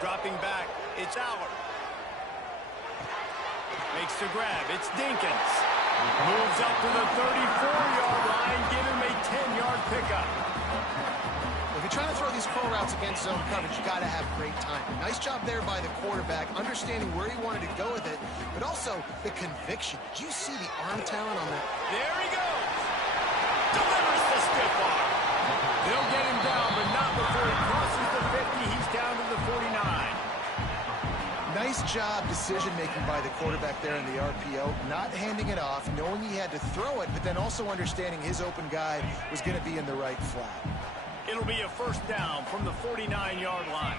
Dropping back, it's Aller. Makes the grab, it's Dinkins. Moves up to the 34-yard line, give him a 10-yard pickup. If you're trying to throw these curl routes against zone coverage, you got to have great timing. Nice job there by the quarterback, understanding where he wanted to go with it, but also the conviction. Did you see the arm talent on that? There he goes. Delivers the stiff arm. They'll get him down, but not before he crosses the 50. He's down to the 49. Nice job decision-making by the quarterback there in the RPO, not handing it off, knowing he had to throw it, but then also understanding his open guy was going to be in the right flat. It'll be a first down from the 49-yard line.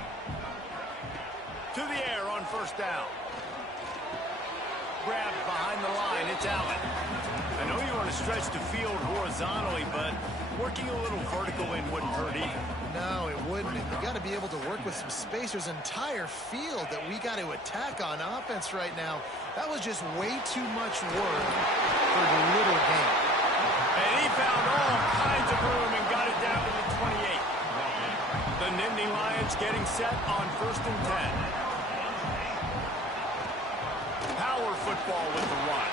To the air on first down. Grabbed behind the line, it's Allen. I know you want to stretch the field horizontally, but working a little vertical in wouldn't hurt either. No, it wouldn't. And you got to be able to work with some space. There's an entire field that we got to attack on offense right now. That was just way too much work for the little game. And he found all kinds of room and got it down to the 28. The Nittany Lions getting set on 1st and 10. Power football with the run.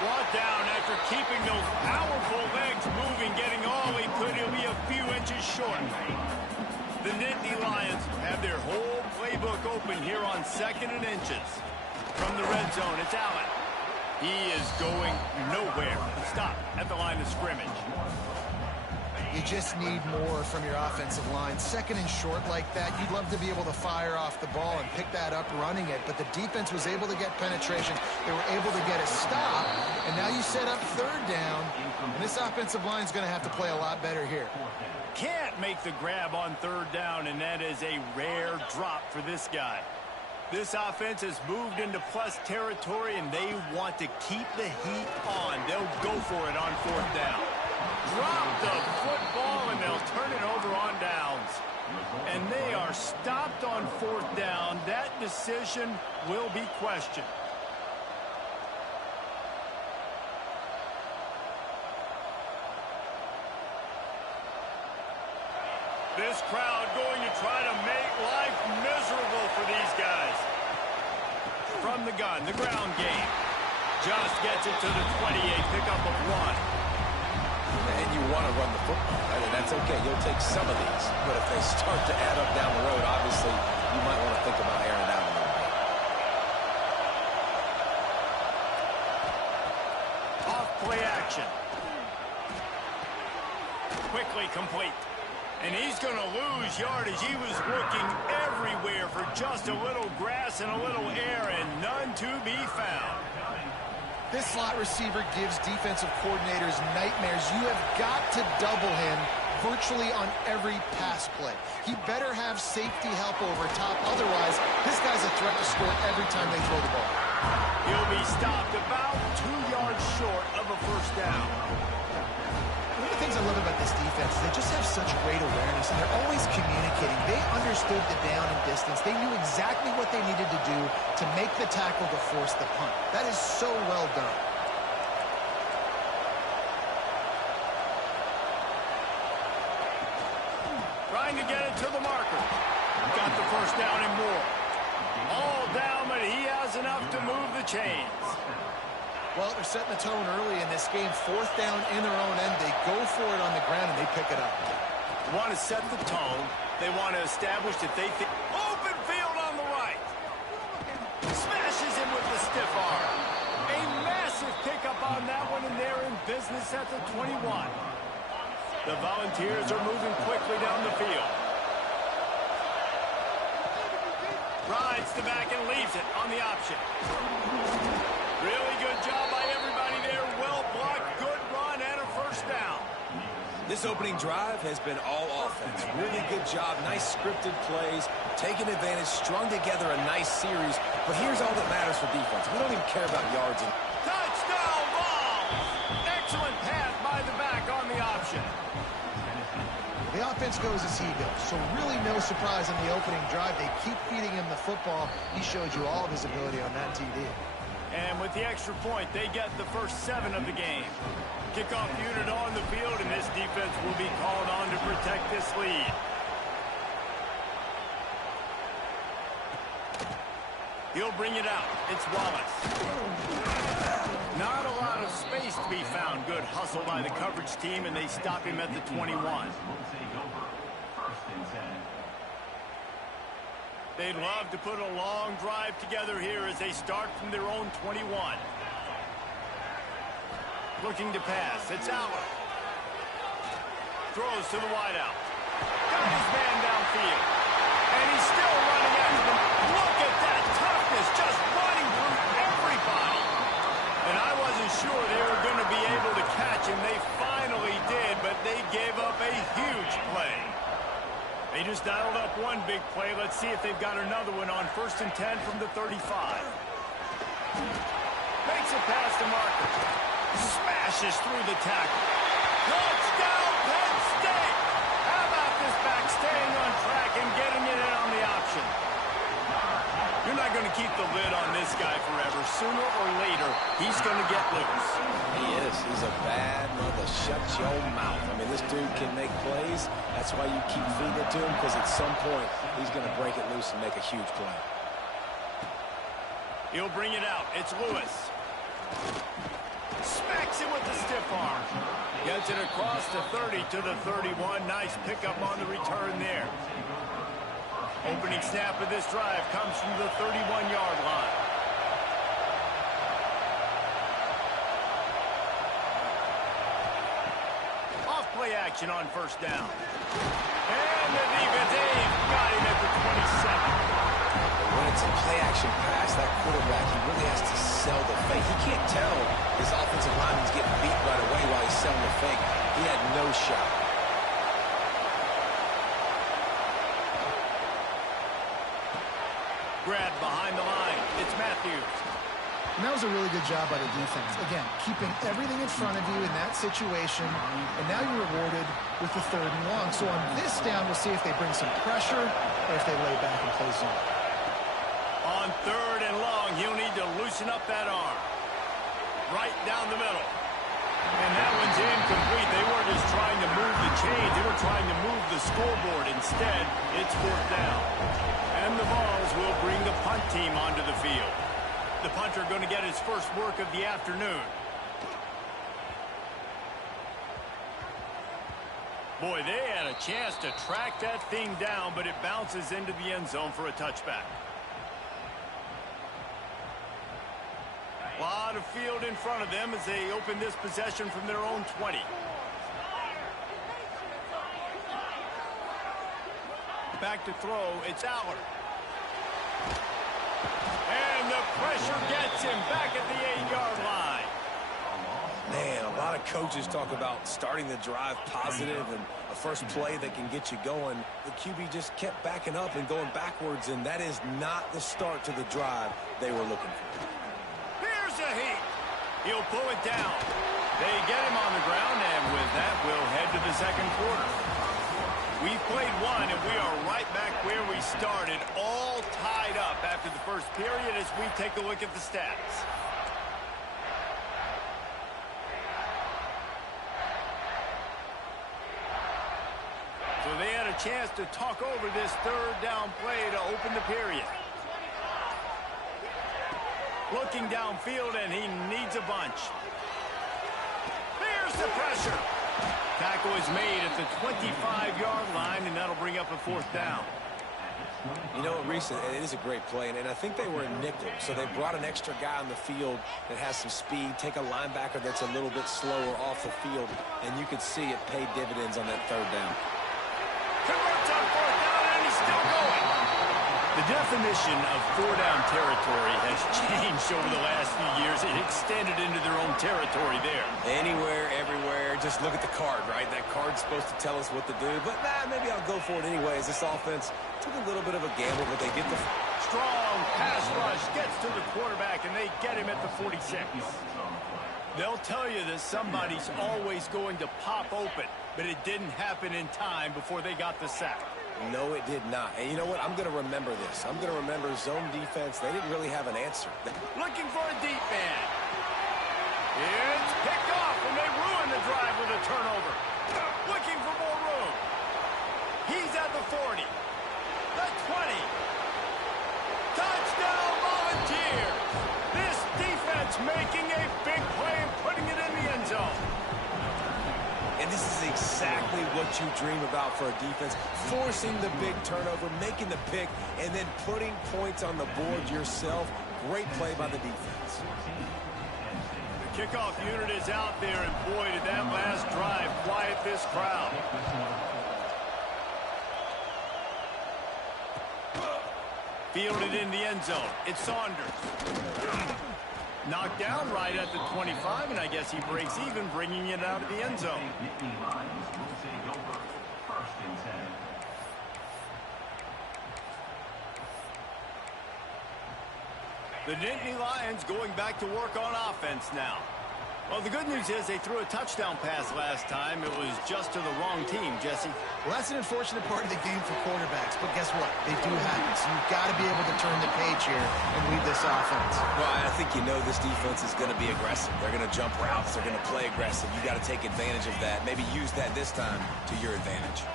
Brought down after keeping those powerful legs moving, getting all he could. He'll be a few inches short. The Nittany Lions have their whole playbook open here on 2nd and inches. From the red zone, it's Allen. He is going nowhere. Stop at the line of scrimmage. You just need more from your offensive line. 2nd and short like that, you'd love to be able to fire off the ball and pick that up running it, but the defense was able to get penetration. They were able to get a stop, and now you set up 3rd down, and this offensive line is going to have to play a lot better here. Can't make the grab on 3rd down, and that is a rare drop for this guy. This offense has moved into plus territory, and they want to keep the heat on. They'll go for it on 4th down. Drop the football, and they'll turn it over on downs. And they are stopped on 4th down. That decision will be questioned. This crowd going to try to make life miserable for these guys. From the gun, the ground game. Just gets it to the 28, pick up of 1. And you want to run the football, right? And that's okay. You'll take some of these. But if they start to add up down the road, obviously, you might want to think about airing it out a little bit. Off play action. Quickly complete. And he's going to lose yardage. He was looking everywhere for just a little grass and a little air, and none to be found. This slot receiver gives defensive coordinators nightmares. You have got to double him virtually on every pass play. He better have safety help over top. Otherwise, this guy's a threat to score every time they throw the ball. He'll be stopped about 2 yards short of a first down. One of the things I love about this defense is they just have such great awareness, and they're always communicating. They understood the down and distance. They knew exactly what they needed to do to make the tackle to force the punt. That is so well done. Trying to get it to the marker. Got the first down and more. All down, but he has enough to move the chains. Well, they're setting the tone early in this game. 4th down in their own end. They go for it on the ground, and they pick it up. They want to set the tone. They want to establish that they think. Open field on the right. Smashes him with the stiff arm. A massive pickup on that one, and they're in business at the 21. The Volunteers are moving quickly down the field. Rides the back and leaves it on the option. Really good job by everybody there. Well blocked, good run, and a first down. This opening drive has been all offense. Really good job, nice scripted plays, taking advantage, strung together a nice series. But here's all that matters for defense. We don't even care about yards. Touchdown ball! Excellent pass by the back on the option. The offense goes as he goes, so really no surprise in the opening drive. They keep feeding him the football. He showed you all of his ability on that TD. And with the extra point, they get the first 7 of the game. Kickoff unit on the field, and this defense will be called on to protect this lead. He'll bring it out. It's Wallace. Not a lot of space to be found. Good hustle by the coverage team, and they stop him at the 21. They'd love to put a long drive together here as they start from their own 21. Looking to pass. It's Allen. Throws to the wideout. Got his man downfield. And he's still running after them. Look at that toughness, just running through everybody. And I wasn't sure they were going to be able to catch him. They finally did, but they gave up a huge play. They just dialed up one big play. Let's see if they've got another one on 1st and 10 from the 35. Makes it past the marker. Smashes through the tackle. Touchdown, Penn State! How about this back staying on track and getting it in on the option? You're not going to keep the lid on this guy forever. Sooner or later, he's going to get loose. He is. He's a bad mother. Shut your mouth. I mean, this dude can make plays. That's why you keep feeding it to him, because at some point, he's going to break it loose and make a huge play. He'll bring it out. It's Lewis. Smacks him with the stiff arm. Gets it across the 30 to the 31. Nice pickup on the return there. Opening snap of this drive comes from the 31-yard line. Off play action on 1st down. And the defense got him at the 27. When it's a play action pass, that quarterback, he really has to sell the fake. He can't tell his offensive lineman's getting beat right away while he's selling the fake. He had no shot. Grab behind the line. It's Matthews. And that was a really good job by the defense. Again, keeping everything in front of you in that situation, and now you're rewarded with the 3rd and long. So on this down, we'll see if they bring some pressure or if they lay back and play zone. On 3rd and long, he'll need to loosen up that arm. Right down the middle. And that one's incomplete. They weren't just trying to move the chains. They were trying to move the scoreboard. Instead, it's 4th down. And the Vols will bring the punt team onto the field. The punter going to get his first work of the afternoon. Boy, they had a chance to track that thing down, but it bounces into the end zone for a touchback. A lot of field in front of them as they open this possession from their own 20. Back to throw, it's Aller. And the pressure gets him back at the 8-yard line. Man, a lot of coaches talk about starting the drive positive and a first play that can get you going. The QB just kept backing up and going backwards, and that is not the start to the drive they were looking for. Here's a heat. He'll pull it down. They get him on the ground, and with that, we'll head to the 2nd quarter. We've played one, and we are right back where we started, all tied up after the first period as we take a look at the stats. So they had a chance to talk over this 3rd down play to open the period. Looking downfield, and he needs a bunch. There's the pressure. Tackle is made at the 25-yard line, and that'll bring up a 4th down. You know what, Reese, it is a great play, and I think they were in nickel, so they brought an extra guy on the field that has some speed, take a linebacker that's a little bit slower off the field, and you could see it paid dividends on that 3rd down. Converts on 4th down, and he's still going. The definition of 4-down territory has changed over the last few years. It extended into their own territory there. Anywhere, everywhere, just look at the card, right? That card's supposed to tell us what to do, but maybe I'll go for it anyways. This offense took a little bit of a gamble, but they get the... Strong pass rush gets to the quarterback, and they get him at the 46. They'll tell you that somebody's always going to pop open, but it didn't happen in time before they got the sack. No, it did not. And you know what? I'm going to remember this. I'm going to remember zone defense. They didn't really have an answer. Looking for a deep man. It's picked off, and they ruin the drive with a turnover. Looking for more room. He's at the 40. The 20. Touchdown, Vols! what you dream about for a defense. Forcing the big turnover, making the pick, and then putting points on the board yourself. Great play by the defense. The kickoff unit is out there, and boy, did that last drive quiet this crowd. Fielded in the end zone. It's Saunders. Knocked down right at the 25, and I guess he breaks even, bringing it out of the end zone. The Nittany Lions going back to work on offense now. Well, the good news is they threw a touchdown pass last time. It was just to the wrong team, Jesse. Well, that's an unfortunate part of the game for quarterbacks, but guess what? They do happen, so you've got to be able to turn the page here and lead this offense. Well, I think you know this defense is going to be aggressive. They're going to jump routes. They're going to play aggressive. You got to take advantage of that. Maybe use that this time to your advantage.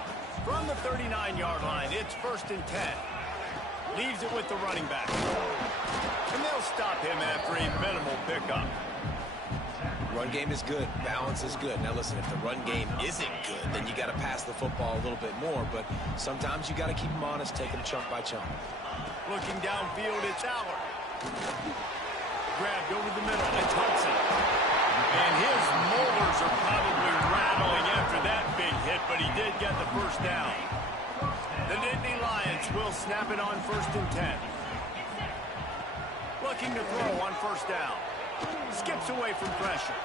From the 39-yard line, it's 1st and 10. Leaves it with the running back. And they'll stop him after a minimal pickup. Run game is good. Balance is good. Now, listen, if the run game isn't good, then you got to pass the football a little bit more. But sometimes you got to keep them honest, take them chunk by chunk. Looking downfield, it's Allard. Grabbed over the middle. It's Hudson. And his molars are probably rattling after that big hit, but he did get the first down. The Nittany Lions will snap it on 1st and 10. Looking to throw on 1st down. Skips away from pressure.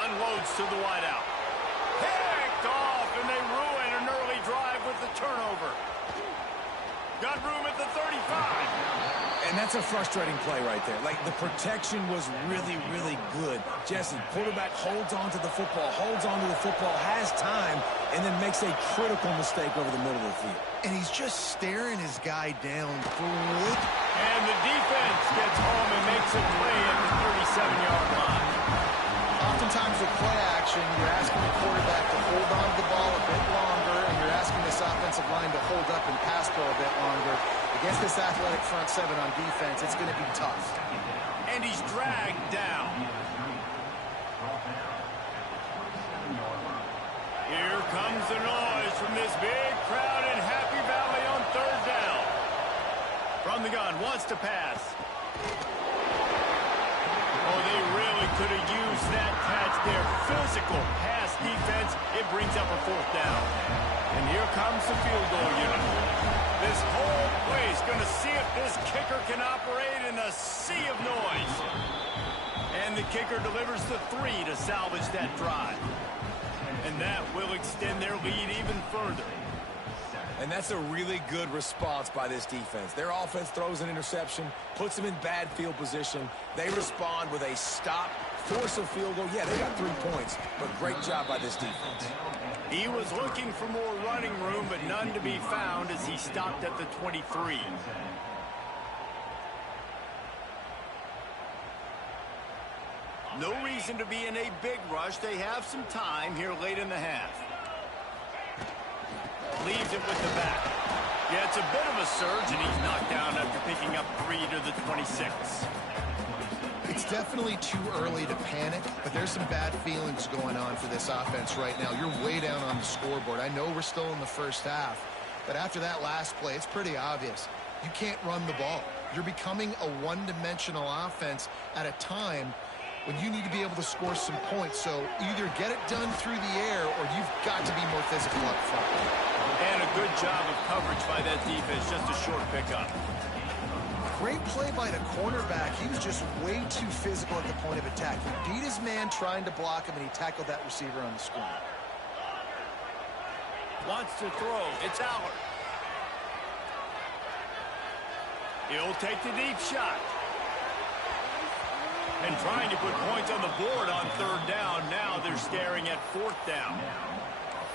Unloads to the wideout. Picked off, and they ruin an early drive with the turnover. Got room at the 35. And that's a frustrating play right there. Like, the protection was really, really good. Jesse, quarterback holds on to the football, has time, and then makes a critical mistake over the middle of the field. And he's just staring his guy down. And the defense gets home and makes a play at the 37-yard line. Oftentimes with play action, you're asking the quarterback to hold on to the ball a bit longer, and you're asking this offensive line to hold up and pass pro a bit longer. Against this athletic front seven on defense, it's going to be tough. And he's dragged down. Here comes the noise from this big crowd in Happy Valley on 3rd down. From the gun, wants to pass. Oh, they really could have used that catch there. Physical pass defense. It brings up a 4th down. And here comes the field goal unit. This whole place going to see if this kicker can operate in a sea of noise. And the kicker delivers the 3 to salvage that drive. And that will extend their lead even further. And that's a really good response by this defense. Their offense throws an interception, puts them in bad field position. They respond with a stop, force a field goal. Yeah, they got 3 points, but great job by this defense. He was looking for more running room, but none to be found as he stopped at the 23. No reason to be in a big rush. They have some time here late in the half. Leaves it with the back. Yeah, it's a bit of a surge, and he's knocked down after picking up 3 to the 26. It's definitely too early to panic, but there's some bad feelings going on for this offense right now. You're way down on the scoreboard. I know we're still in the first half, but after that last play, it's pretty obvious. You can't run the ball. You're becoming a one-dimensional offense at a time when you need to be able to score some points. So either get it done through the air or you've got to be more physical up front. And a good job of coverage by that defense, just a short pickup. Great play by the cornerback. He was just way too physical at the point of attack. He beat his man trying to block him, and he tackled that receiver on the screen. Wants to throw. It's Allard. He'll take the deep shot. And trying to put points on the board on 3rd down. Now they're staring at 4th down.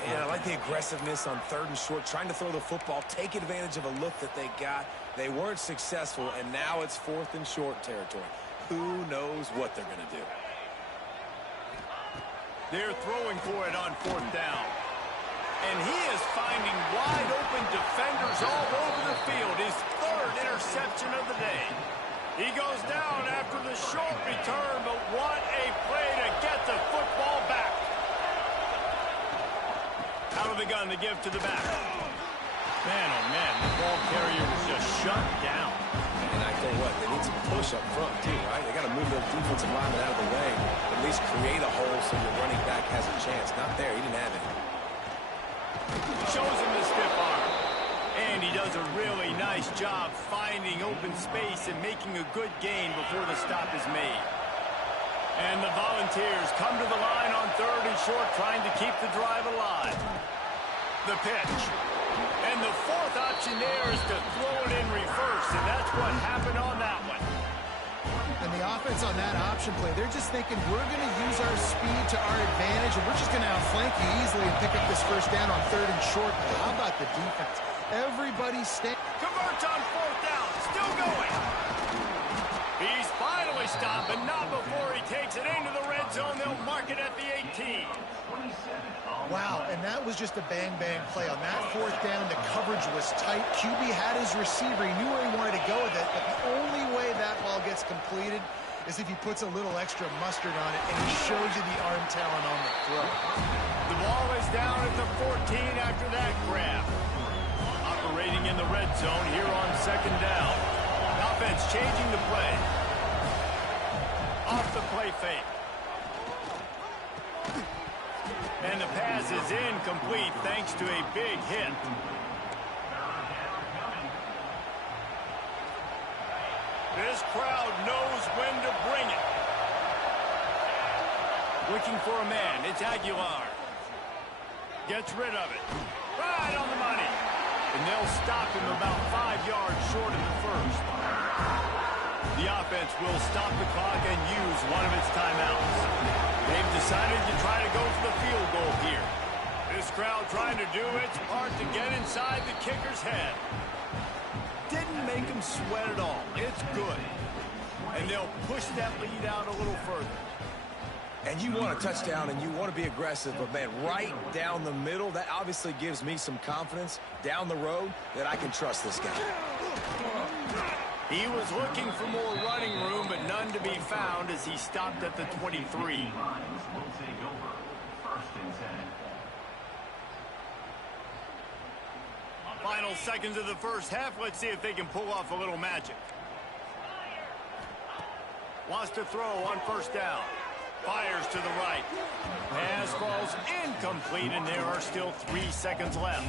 And I like the aggressiveness on 3rd and short, trying to throw the football, take advantage of a look that they got. They weren't successful, and now it's 4th and short territory. Who knows what they're going to do? They're throwing for it on 4th down. And he is finding wide open defenders all over the field. His 3rd interception of the day. He goes down after the short return, but what a play to get the football back. Out of the gun to give to the back. Man, oh man, the ball carrier was just shut down. And I tell you what, they need some push up front too, right? They got to move their defensive lineman out of the way, at least create a hole so your running back has a chance. Not there, he didn't have it. Shows him the stiff arm. And he does a really nice job finding open space and making a good gain before the stop is made. And the Volunteers come to the line on 3rd and short, trying to keep the drive alive. The pitch. And the 4th option there is to throw it in reverse, and that's what happened on that one. And the offense on that option play, they're just thinking, we're going to use our speed to our advantage, and we're just going to outflank you easily and pick up this first down on 3rd and short. But how about the defense? Everybody converts on 4th down, still going. He's finally stopped, but not before he takes it into the red zone. They'll mark it at the 18. Wow, and that was just a bang-bang play. On that 4th down, the coverage was tight. QB had his receiver. He knew where he wanted to go with it, but the only way that ball gets completed is if he puts a little extra mustard on it, and he shows you the arm talent on the throw. The ball is down at the 14 after that grab. Operating in the red zone here on 2nd down. Offense changing the play. Off the play fake. And the pass is incomplete thanks to a big hit. This crowd knows when to bring it. Looking for a man. It's Aguilar. Gets rid of it. Right on the money. And they'll stop him about 5 yards short of the first. The offense will stop the clock and use one of its timeouts. They've decided to try to go for the field goal here. This crowd trying to do its part to get inside the kicker's head. Didn't make him sweat at all. It's good. And they'll push that lead out a little further. And you want a touchdown and you want to be aggressive, but man, right down the middle, that obviously gives me some confidence down the road that I can trust this guy. He was looking for more running room, but none to be found as he stopped at the 23. Final seconds of the first half. Let's see if they can pull off a little magic. Wants to throw on 1st down. Fires to the right. Pass falls incomplete, and there are still 3 seconds left.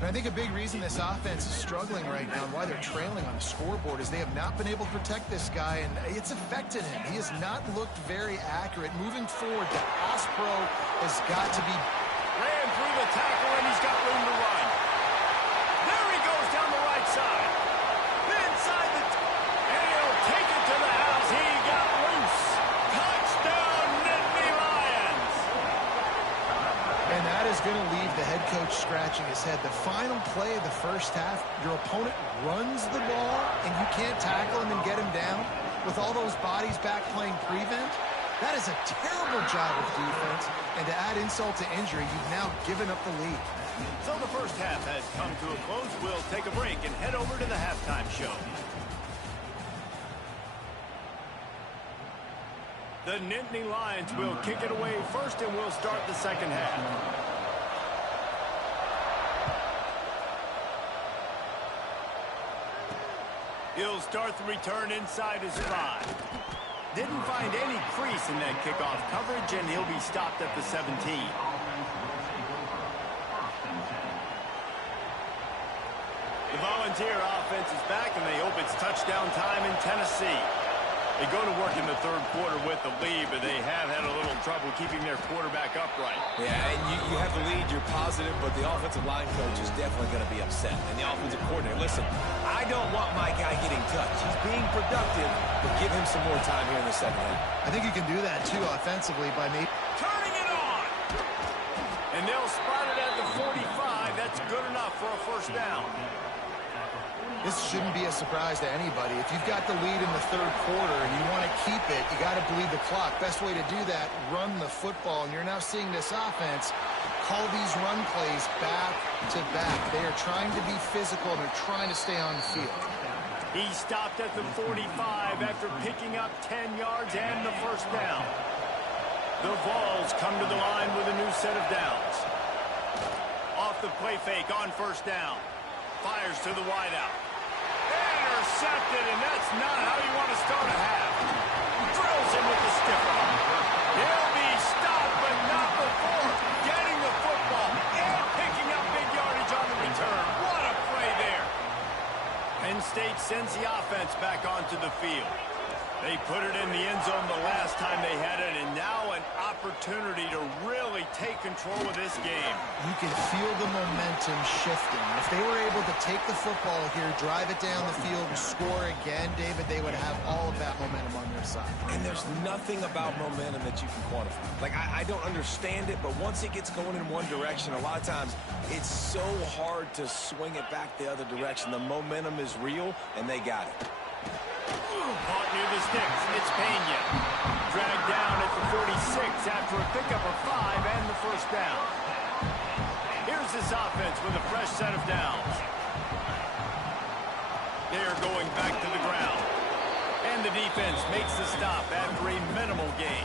And I think a big reason this offense is struggling right now and why they're trailing on the scoreboard is they have not been able to protect this guy, and it's affected him. He has not looked very accurate. Moving forward, the pass pro has got to be... Ran through the tackle, and he's got room to run. There he goes down the right side. Inside the... And he'll take it to the house. He got loose. Touchdown, Nittany Lions. And that is going to leave the head coach scratching his head. The final play of the first half, your opponent runs the ball, and you can't tackle him and get him down with all those bodies back playing prevent. That is a terrible job of defense, and to add insult to injury, you've now given up the lead. So the first half has come to a close. We'll take a break and head over to the halftime show. The Nittany Lions will kick it away first, and we'll start the second half. He'll start the return inside his 5. Didn't find any crease in that kickoff coverage, and he'll be stopped at the 17. The Volunteer offense is back, and they hope it's touchdown time in Tennessee. They go to work in the 3rd quarter with the lead, but they have had a little trouble keeping their quarterback upright. Yeah, and you have the lead, you're positive, but the offensive line coach is definitely going to be upset. And the offensive coordinator, listen, I don't want my guy getting touched. He's being productive, but give him some more time here in the second half. I think you can do that, too, offensively by maybe... Turning it on! And they'll spot it at the 45. That's good enough for a first down. This shouldn't be a surprise to anybody. If you've got the lead in the 3rd quarter and you want to keep it, you got to bleed the clock. Best way to do that, run the football. And you're now seeing this offense call these run plays back to back. They are trying to be physical, and they're trying to stay on the field. He stopped at the 45 after picking up 10 yards and the first down. The Vols come to the line with a new set of downs. the play fake on first down. Fires to the wideout. Intercepted, and that's not how you want to start a half. Drills him with the stiff arm. He'll be stopped, but not before getting the football and picking up big yardage on the return. What a play there. Penn State sends the offense back onto the field. They put it in the end zone the last time they had it, and now an opportunity to really take control of this game. You can feel the momentum shifting. If they were able to take the football here, drive it down the field, and score again, David, they would have all of that momentum on their side. And there's nothing about momentum that you can quantify. Like, I don't understand it, but once it gets going in one direction, a lot of times it's so hard to swing it back the other direction. The momentum is real, and they got it. Caught near the sticks. It's Pena. Dragged down at the 46 after a pickup of 5 and the first down. Here's this offense with a fresh set of downs. They are going back to the ground. And the defense makes the stop after a minimal gain.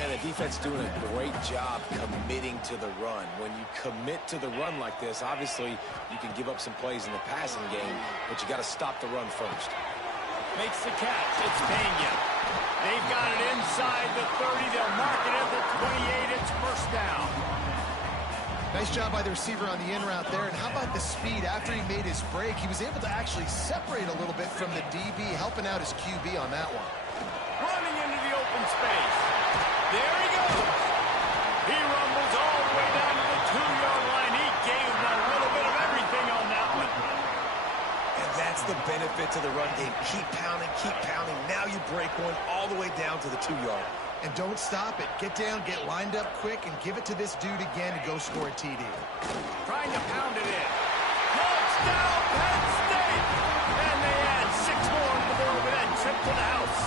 And the defense doing a great job committing to the run. When you commit to the run like this, obviously you can give up some plays in the passing game, but you got to stop the run first. Makes the catch. It's Pena. They've got it inside the 30. They'll mark it at the 28. It's first down. Nice job by the receiver on the in route there. And how about the speed? After he made his break, he was able to actually separate a little bit from the DB, helping out his QB on that one. Running into the open space. There he goes. He rumbles all the way down to the 2-yard line. He gave them a little bit of everything on that one. And that's the benefit to the run game. Keep pounding, keep pounding. Now you break one all the way down to the 2-yard. And don't stop it. Get down, get lined up quick, and give it to this dude again to go score a TD. Trying to pound it in. Touchdown, Penn State! And they add 6 more on the board with that trip to the house.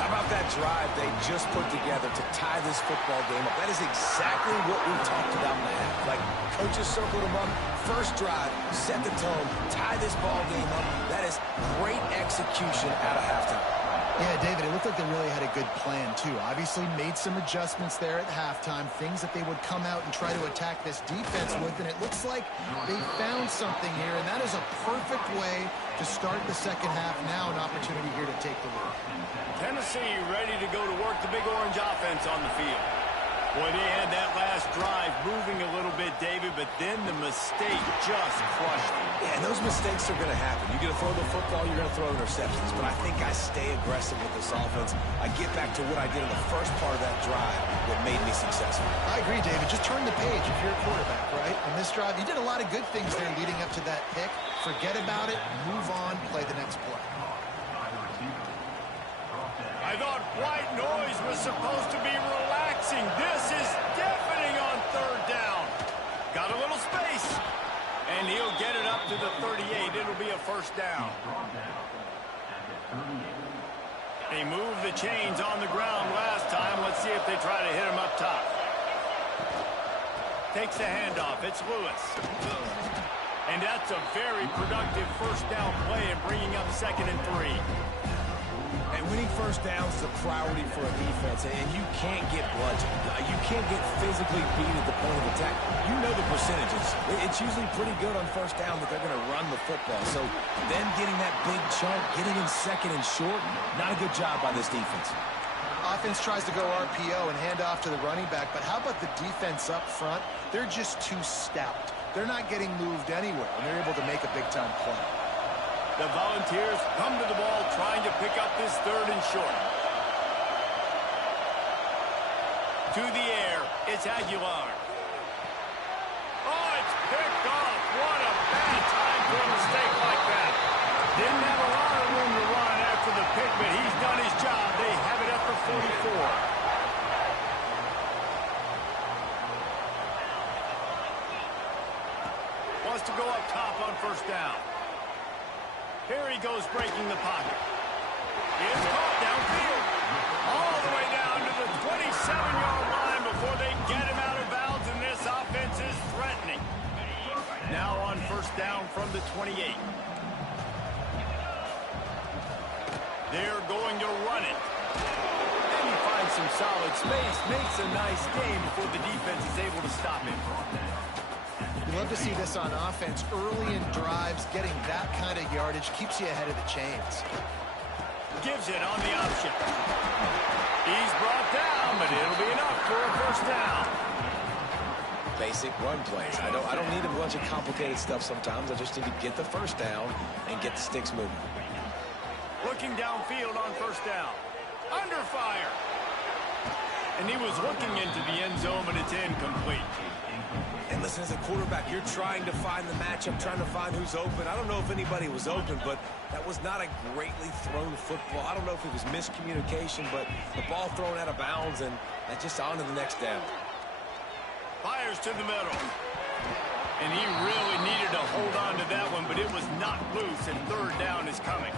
How about that drive they just put together to tie this football game up? That is exactly what we talked about in the half. Like, coaches circled them up. First drive, set the tone, tie this ball game up. That is great execution out of halftime. Yeah, David, it looked like they really had a good plan, too. Obviously made some adjustments there at halftime, things that they would come out and try to attack this defense with, and it looks like they found something here, and that is a perfect way to start the second half. Now an opportunity here to take the lead. Tennessee ready to go to work the Big Orange offense on the field. Boy, they had that last drive moving a little bit, David, but then the mistake just crushed them. Yeah, and those mistakes are going to happen. You're going to throw the football, you're going to throw interceptions. But I think I stay aggressive with this offense. I get back to what I did in the first part of that drive that made me successful. I agree, David. Just turn the page if you're a quarterback, right? On this drive, you did a lot of good things there leading up to that pick. Forget about it, move on, play the next play. I thought white noise was supposed to be relaxing. This is deafening on third down. Got a little space. And he'll get it up to the 38. It'll be a first down. They moved the chains on the ground last time. Let's see if they try to hit him up top. Takes the handoff. It's Lewis. And that's a very productive first down play and bringing up 2nd and 3. And winning first downs is a priority for a defense, and you can't get bludgeoned. You can't get physically beat at the point of attack. You know the percentages. It's usually pretty good on first down that they're going to run the football. So then getting that big chunk, getting in 2nd and short, not a good job by this defense. Offense tries to go RPO and hand off to the running back, but how about the defense up front? They're just too stout. They're not getting moved anywhere, and they're able to make a big-time play. The Volunteers come to the ball trying to pick up this 3rd and short. To the air, it's Aguilar. Oh, it's picked off. What a bad time for a mistake like that. Didn't have a lot of room to run after the pick, but he's done his job. They have it at the 44. Wants to go up top on first down. Here he goes breaking the pocket. He is caught downfield. All the way down to the 27-yard line before they get him out of bounds, and this offense is threatening. Now on first down from the 28. They're going to run it. And he finds some solid space, makes a nice gain before the defense is able to stop him. You love to see this on offense. Early in drives, getting that kind of yardage keeps you ahead of the chains. Gives it on the option. He's brought down, but it'll be enough for a first down. Basic run plays. I don't need a bunch of complicated stuff sometimes. I just need to get the first down and get the sticks moving. Looking downfield on first down. Under fire. And he was looking into the end zone, but it's incomplete. And listen, as a quarterback, you're trying to find the matchup, trying to find who's open. I don't know if anybody was open, but that was not a greatly thrown football. I don't know if it was miscommunication, but the ball thrown out of bounds, and that's just on to the next down. Fires to the middle. And he really needed to hold on to that one, but it was not loose, and third down is coming.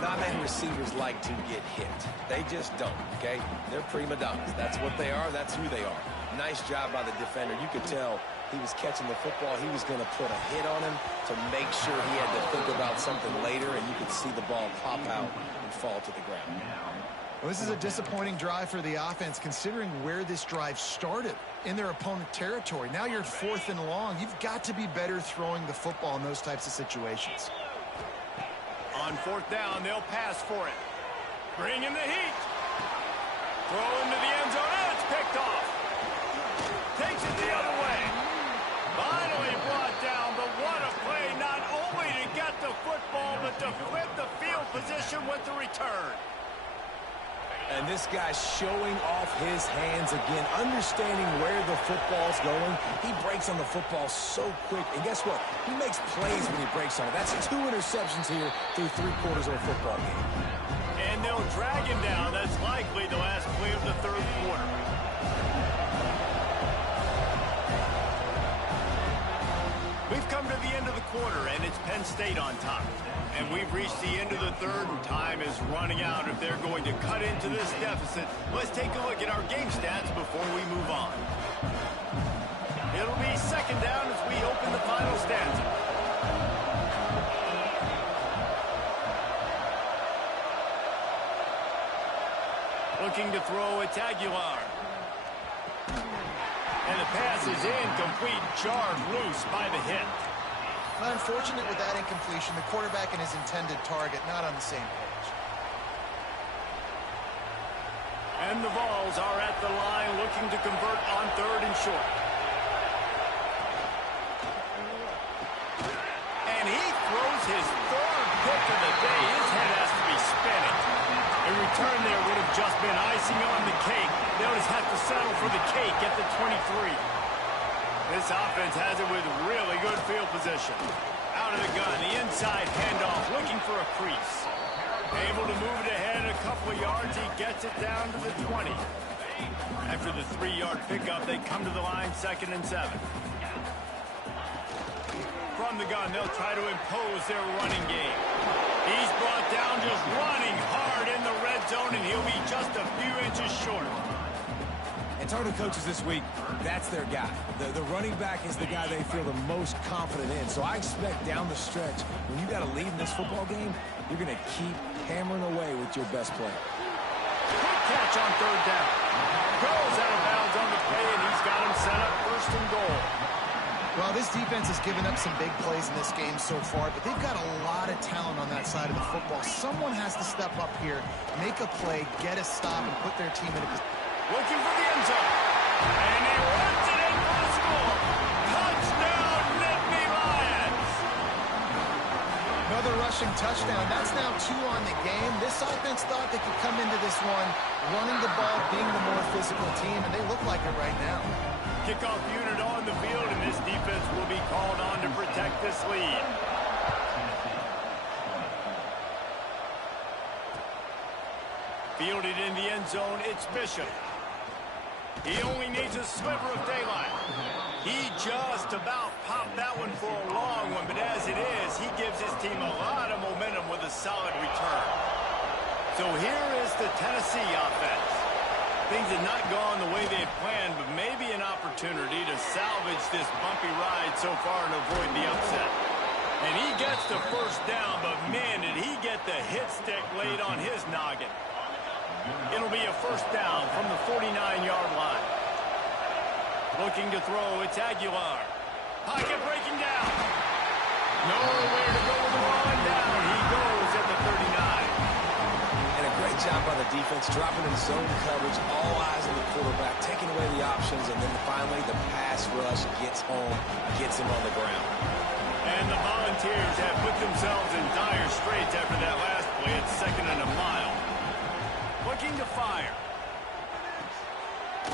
Not many receivers like to get hit. They just don't, okay? They're prima donnas. That's what they are. That's who they are. Nice job by the defender. You could tell he was catching the football. He was going to put a hit on him to make sure he had to think about something later, and you could see the ball pop out and fall to the ground. Well, this is a disappointing drive for the offense, considering where this drive started in their opponent territory. Now you're 4th and long. You've got to be better throwing the football in those types of situations. On 4th down, they'll pass for it. Bring in the heat. Throw into the end zone, and it's picked off. Takes it the other way. Finally brought down, but what a play, not only to get the football, but to flip the field position with the return. And this guy's showing off his hands again, understanding where the football's going. He breaks on the football so quick. And guess what? He makes plays when he breaks on it. That's 2 interceptions here through 3/4 of a football game. And they'll drag him down. That's likely the last play of the 3rd quarter. We've come to the end of the quarter, and it's Penn State on top. And we've reached the end of the 3rd, and time is running out if they're going to cut into this deficit. Let's take a look at our game stats before we move on. It'll be 2nd down as we open the final stanza. Looking to throw, it's Aguilar. And the pass is incomplete, jarred loose by the hit. Unfortunate with that incompletion, the quarterback and his intended target not on the same page. And the Vols are at the line looking to convert on 3rd and short. And he throws his 3rd pick of the day. His head has to be spinning. A return there would have just been icing on the cake. They'll just have to settle for the cake at the 23. This offense has it with really good field position. Out of the gun, the inside handoff, looking for a crease. Able to move it ahead a couple of yards. He gets it down to the 20. After the 3-yard pickup, they come to the line 2nd and 7. From the gun, they'll try to impose their running game. He's brought down just running hard in the red zone, and he'll be just a few inches short. And talking to coaches this week, that's their guy. The running back is the guy they feel the most confident in. So I expect down the stretch, when you got a lead in this football game, you're going to keep hammering away with your best player. Good catch on 3rd down. Goes out of bounds on the play, and he's got him set up 1st and goal. Well, this defense has given up some big plays in this game so far, but they've got a lot of talent on that side of the football. Someone has to step up here, make a play, get a stop, and put their team in a position. Looking for the end zone. And he runs it in for the score. Touchdown, Nittany Lions. Another rushing touchdown. That's now 2 on the game. This offense thought they could come into this one running the ball, being the more physical team, and they look like it right now. Kickoff unit on the field, and this defense will be called on to protect this lead. Fielded in the end zone, it's Bishop. He only needs a sliver of daylight. He just about popped that one for a long one, but as it is, he gives his team a lot of momentum with a solid return. So here is the Tennessee offense. Things had not gone the way they had planned, but maybe an opportunity to salvage this bumpy ride so far and avoid the upset. And he gets the 1st down, but man, did he get the hit stick laid on his noggin. It'll be a first down from the 49-yard line. Looking to throw, it's Aguilar. Pocket breaking down. Nowhere to go with the ball and down. He goes at the 39. And a great job by the defense, dropping in zone coverage, all eyes on the quarterback, taking away the options, and then finally the pass rush gets home, gets him on the ground. And the Volunteers have put themselves in dire straits after that last play. It's 2nd and a mile. Looking to fire.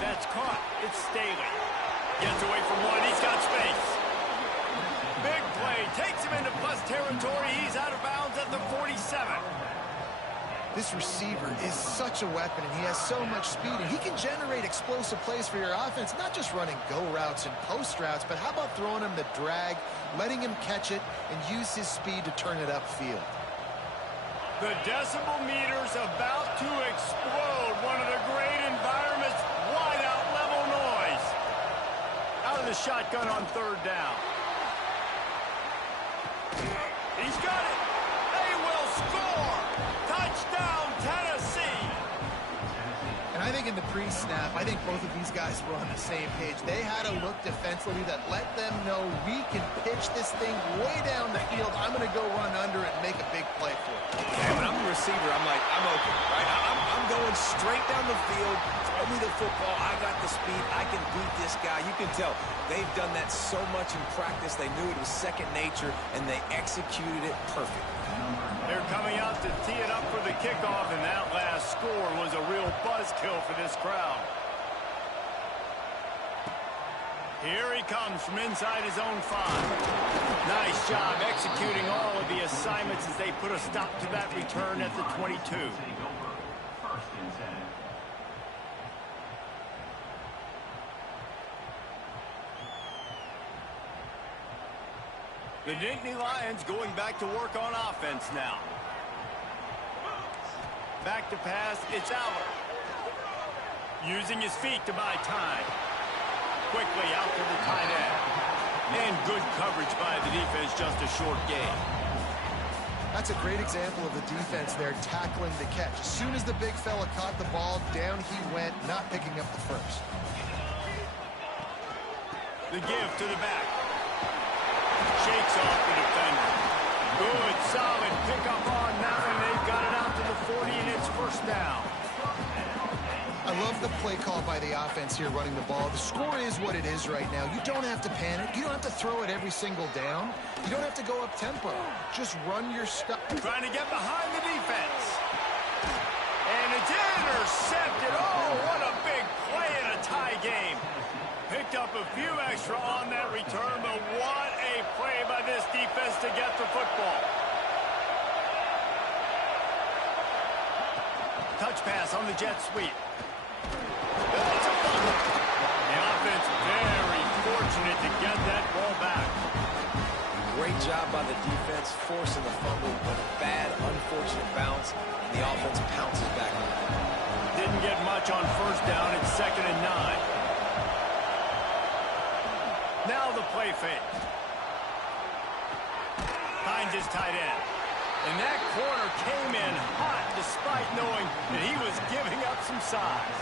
That's caught. It's Staley. Gets away from one. He's got space. Big play. Takes him into plus territory. He's out of bounds at the 47. This receiver is such a weapon, and he has so much speed, and he can generate explosive plays for your offense, not just running go routes and post routes, but how about throwing him the drag, letting him catch it, and use his speed to turn it upfield. The decibel meter's about to explode. One of the great environments, wide out level noise. Out of the shotgun on 3rd down. He's got it. They will score. Touchdown, Tennessee. And I think in the pre-snap, I think both of these guys were on the same page. They had a look defensively that let them know we can pitch this thing way down the field. I'm going to go run under it and make a big play for it. And when I'm a receiver, I'm like, I'm open, right? I'm going straight down the field. Throw me the football. I got the speed. I can beat this guy. You can tell they've done that so much in practice. They knew it was second nature, and they executed it perfectly. They're coming out to tee it up for the kickoff, and that last score was a real buzzkill for this crowd. Here he comes from inside his own 5. Nice job executing all of the assignments as they put a stop to that return at the 22. The Nittany Lions going back to work on offense now. Back to pass, it's Aller. Using his feet to buy time. Quickly out to the tight end. And good coverage by the defense, just a short gain. That's a great example of the defense there tackling the catch. As soon as the big fella caught the ball, down he went, not picking up the first. The give to the back. Shakes off the defender. Good, solid pickup on that one. They've got it out to the 40, and it's first down. I love the play call by the offense here running the ball. The score is what it is right now. You don't have to panic. You don't have to throw it every single down. You don't have to go up tempo. Just run your stuff. Trying to get behind the defense. And it's intercepted. Oh, what a big play in a tie game. Picked up a few extra on that return, but what a play by this defense to get the football. Touch pass on the jet sweep. It's a fumble. The offense very fortunate to get that ball back. Great job by the defense, forcing the fumble, but a bad, unfortunate bounce, and the offense pounces back. Didn't get much on first down. It's 2nd and 9. Now the play fake. Finds his tight end. And that corner came in hot despite knowing that he was giving up some size.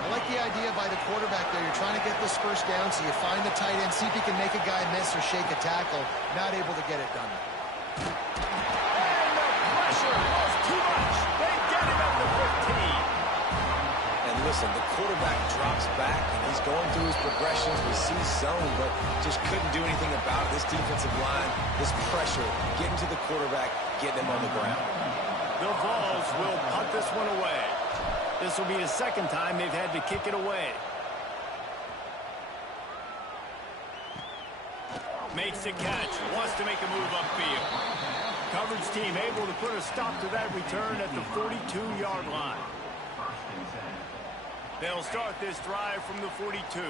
I like the idea by the quarterback there. You're trying to get this first down, so you find the tight end, see if he can make a guy miss or shake a tackle. Not able to get it done. And the pressure was too much. They get him at the 15. And listen, the quarterback drops back, and he's going through his progressions. We see zone, but just couldn't do anything about it. This defensive line, this pressure, getting to the quarterback, getting him on the ground. The Vols will punt this one away. This will be the second time they've had to kick it away. Makes the catch, wants to make a move upfield. Coverage team able to put a stop to that return at the 42-yard line. They'll start this drive from the 42.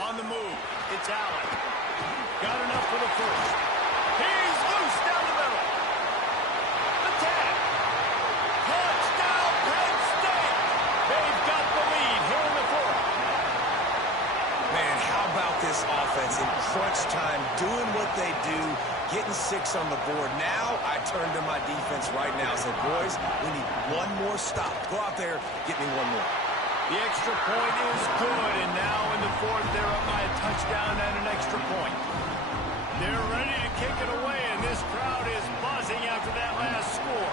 On the move, it's Allen. Got enough for the first. He's loose down the middle. The tag. Touchdown, Penn State. They've got the lead here in the fourth. Man, how about this offense in crunch time, doing what they do, getting 6 on the board. Now I turn to my defense right now and say, boys, we need one more stop. Go out there, get me one more. The extra point is good, and now in the fourth, they're up by a touchdown and an extra point. They're ready to kick it away, and this crowd is buzzing after that last score.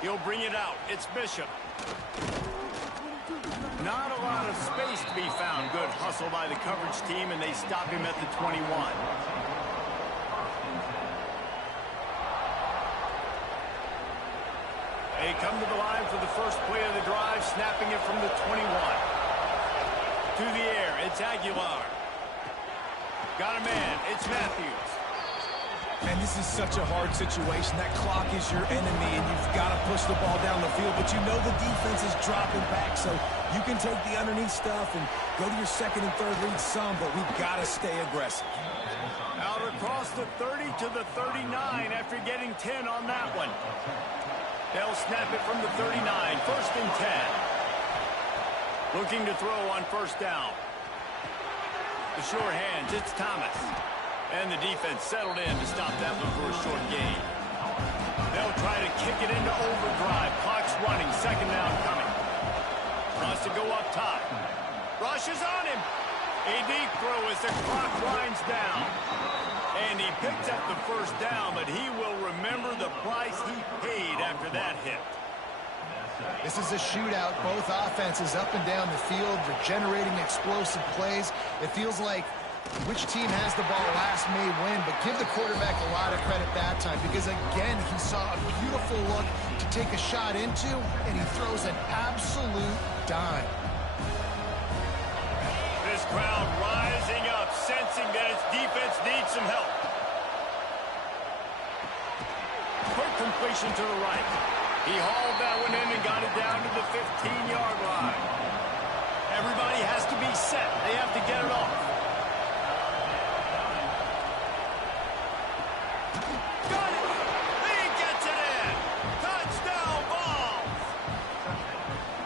He'll bring it out. It's Bishop. Not a lot of space to be found. Good hustle by the coverage team, and they stop him at the 21. They come to the line for the first play of the drive, snapping it from the 21. To the air, it's Aguilar. Got a man, it's Matthews. And this is such a hard situation. That clock is your enemy, and you've got to push the ball down the field. But you know the defense is dropping back, so you can take the underneath stuff and go to your second and third read some, but we've got to stay aggressive. Out across the 30 to the 39 after getting 10 on that one. They'll snap it from the 39, first and 10. Looking to throw on first down. The sure hands, it's Thomas. And the defense settled in to stop that one for a short gain. They'll try to kick it into overdrive. Clock's running, second down coming. Wants to go up top. Rush is on him. A deep throw as the clock winds down. And he picks up the first down, but he will remember the price he paid after that hit. This is a shootout. Both offenses up and down the field. They're generating explosive plays. It feels like which team has the ball last may win, but give the quarterback a lot of credit that time because, again, he saw a beautiful look to take a shot into, and he throws an absolute dime. This crowd rising up, sensing that its defense needs some help. Quick completion to the right. He hauled that one in and got it down to the 15-yard line. Everybody has to be set. They have to get it off. Got it! He gets it in! Touchdown ball!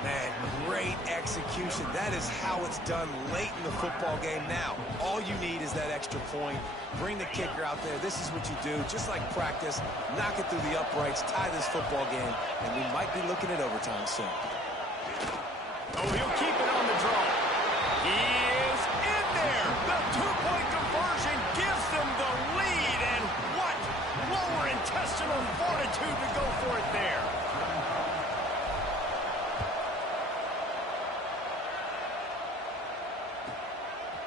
Man, great execution. That is how it's done late in the football game now. All you need is that extra point. Bring the kicker out there. This is what you do. Just like practice, knock it through the uprights, tie this football game, and we might be looking at overtime soon. Oh, he'll keep it on the draw. He is in there. The two-point conversion gives them the lead, and what lower intestinal fortitude to go for it there.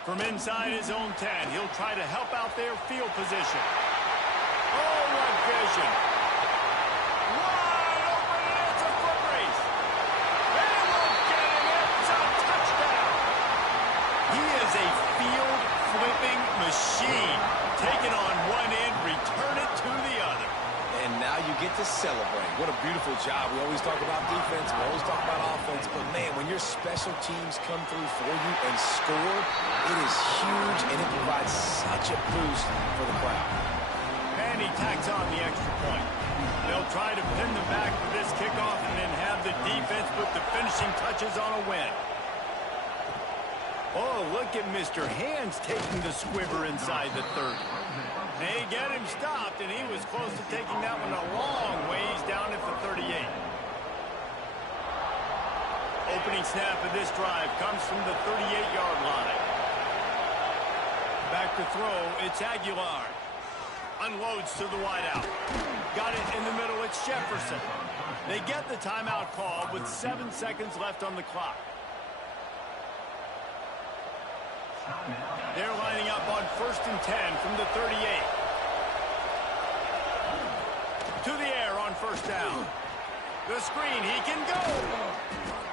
From inside his own 10, he'll try to help out their field position. Oh, what vision. Wide open, and it's a foot race. They won't get him. It's a touchdown. He is a field-flipping machine. Take it on one end, return it to the other. And now you get to celebrate. What a beautiful job. We always talk about defense. We always talk about offense. But, man, when your special teams come through for you and score, it is huge, and it provides such a boost for the crowd. And he tacks on the extra point. They'll try to pin them back for this kickoff and then have the defense put the finishing touches on a win. Oh, look at Mr. Hands taking the squiver inside the 30. They get him stopped, and he was close to taking that one a long ways down at the 38. Opening snap of this drive comes from the 38-yard line. Back to throw, it's Aguilar. Unloads to the wideout. Got it in the middle, it's Jefferson. They get the timeout call with 7 seconds left on the clock. They're lining up on first and 10 from the 38. To the air on first down. The screen, he can go.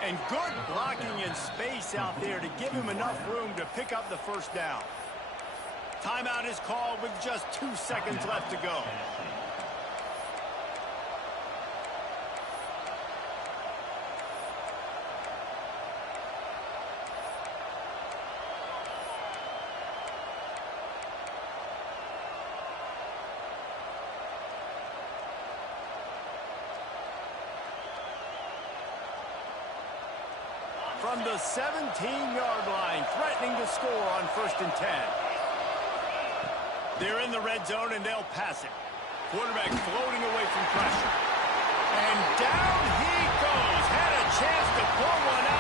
And good blocking in space out there to give him enough room to pick up the first down. Timeout is called with just 2 seconds left to go. from the 17-yard line, threatening to score on 1st and 10. They're in the red zone, and they'll pass it. Quarterback floating away from pressure. And down he goes. Had a chance to pull one